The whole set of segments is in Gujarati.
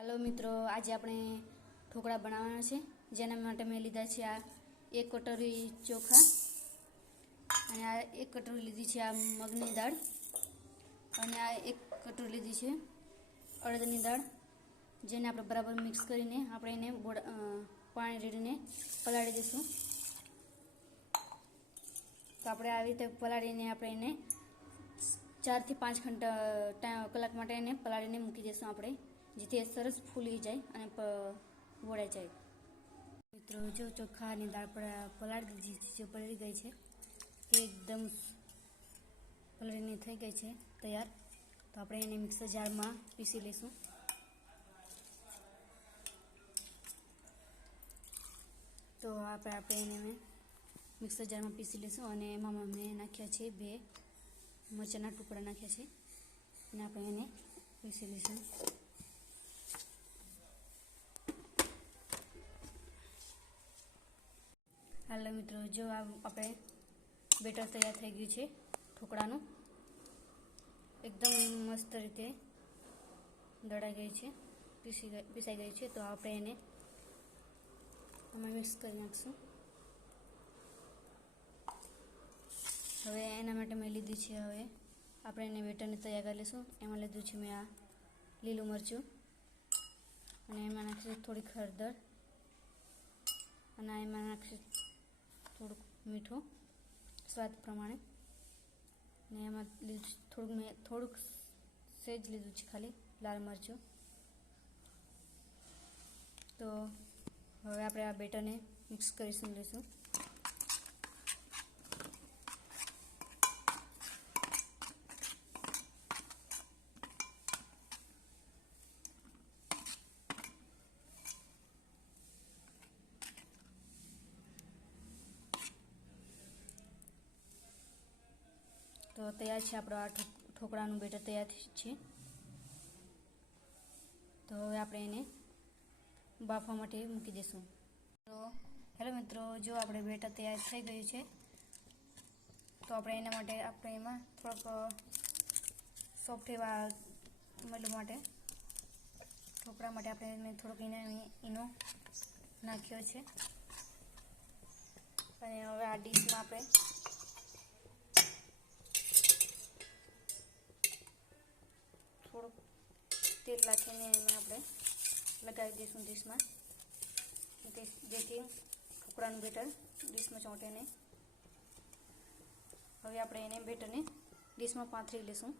हेलो मित्रों, आज આપણે ઢોકળા બનાવવાના છે। જેના માટે મેં લીધા છે આ 1 કટોરી ચોખા અને આ 1 કટોરી લીધી છે આ મગની દાળ અને આ 1 કટોરી લીધી છે અડદની દાળ, જેને આપણે બરાબર મિક્સ કરીને આપણે એને પાણી રેડીને પલાળી દઈશું। તો આપણે આવી રીતે પલાળીને આપણે એને 4 થી 5 કલાક માટે એને પલાળીને મૂકી દઈશું આપણે, જેથી સરસ ફૂલી જાય અને વળાઈ જાય। મિત્રો જો ચોખાની દાળ પલાળી દીધી છે, પલળી ગઈ છે, એકદમ પલળીને થઈ ગઈ છે તૈયાર। તો આપણે એને મિક્સર જારમાં પીસી લઈશું। તો આપણે એને મિક્સર જારમાં પીસી લઈશું અને એમાં મેં નાખ્યા છે 2 મરચાંના ટુકડા નાખ્યા છે અને આપણે એને પીસી લઈશું। હાલો મિત્રો, જો આપણે બેટર તૈયાર થઈ ગયું છે ઢોકળાનું, એકદમ મસ્ત રીતે દળાઈ ગઈ છે, પીસાઈ ગઈ છે। તો આપણે એને મિક્સ કરી નાખશું। હવે એના માટે મેં લીધી છે, હવે આપણે એને બેટરને તૈયાર કરી લઈશું। એમાં લીધું છે મેં આ લીલું મરચું અને એમાં નાખીશું થોડીક હળદર અને એમાં નાખીશું થોડુંક મીઠું સ્વાદ પ્રમાણે અને એમાં થોડુંક સેજ લીધું છે ખાલી લાલ મરચું। તો હવે આપણે આ બેટરને મિક્સ કરીશું લઈશું। તો તૈયાર છે આપણો આ ઢોકળાનું બેટર તૈયાર છે। તો હવે આપણે એને બાફવા માટે મૂકી દઈશું। તો હેલો મિત્રો, જો આપણે બેટર તૈયાર થઈ ગયું છે, તો આપણે એના માટે આપણે એમાં થોડોક સોફ્ટ એવા મળવા માટે ઢોકળા માટે આપણે થોડોક ઈનો નાખ્યો છે અને હવે આ ડીશમાં આપણે થોડુંક તેલ નાખીને એમાં આપણે લગાવી દઈશું ડીશમાં, જેથી ઢોકળાનું બેટર ડીશમાં ચોંટે નહીં। હવે આપણે એને બેટરને ડીશમાં પાથરી લઈશું।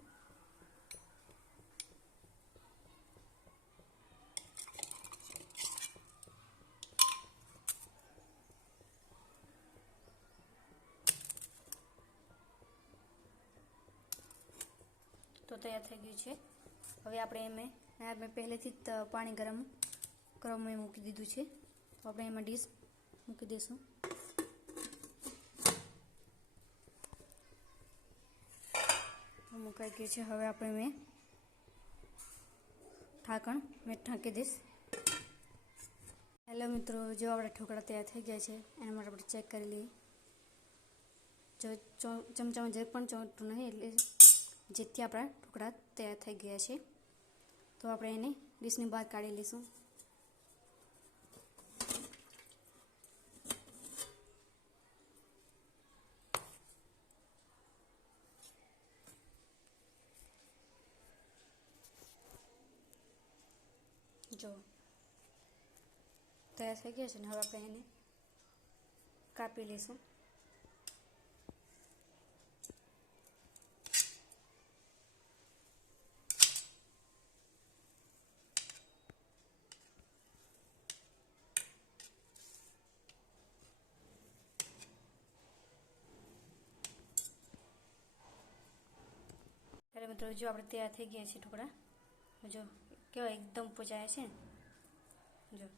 તો તૈયાર થઈ ગયું છે। હવે આપણે મેં પહેલેથી જ પાણી ગરમ કરવા મૂકી દીધું છે, તો આપણે એમાં ડીશ મૂકી દઈશું। મુકાઈ ગયું છે। હવે આપણે ઢાંકી દઈશ। હેલો મિત્રો, જો આપણા ઢોકળા તૈયાર થઈ ગયા છે, એના માટે આપણે ચેક કરી લઈએ। જો ચમચામાં જે પણ ચોંટતું નહીં, એટલે જેથી આપણા ઢોકળા તૈયાર થઈ ગયા છે। તો આપણે એને ડીશની બહાર કાઢી લઈશું। જો તૈયાર થઈ ગયા છે ને, હવે આપણે એને કાપી લઈશું। હેલો મિત્રો, જો આપણે તૈયાર થઈ ગયા છે ઢોકળા, જો કેવા એકદમ પોચાયા છે જો।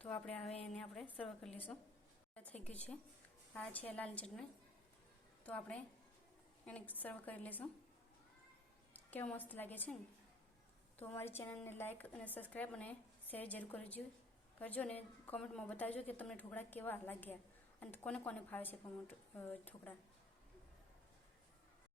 તો આપણે હવે એને આપણે સર્વ કરી લઈશું। થઈ ગયું છે, આ છે લાલ ચટણી, તો આપણે એને સર્વ કરી લઈશું। કેવા મસ્ત લાગે છે ને। તો અમારી ચેનલને લાઈક અને સબસ્ક્રાઈબ અને શેર જરૂર કરજો અને કોમેન્ટમાં બતાવજો કે તમને ઢોકળા કેવા લાગ્યા અને કોને ભાવે છે ઢોકળા।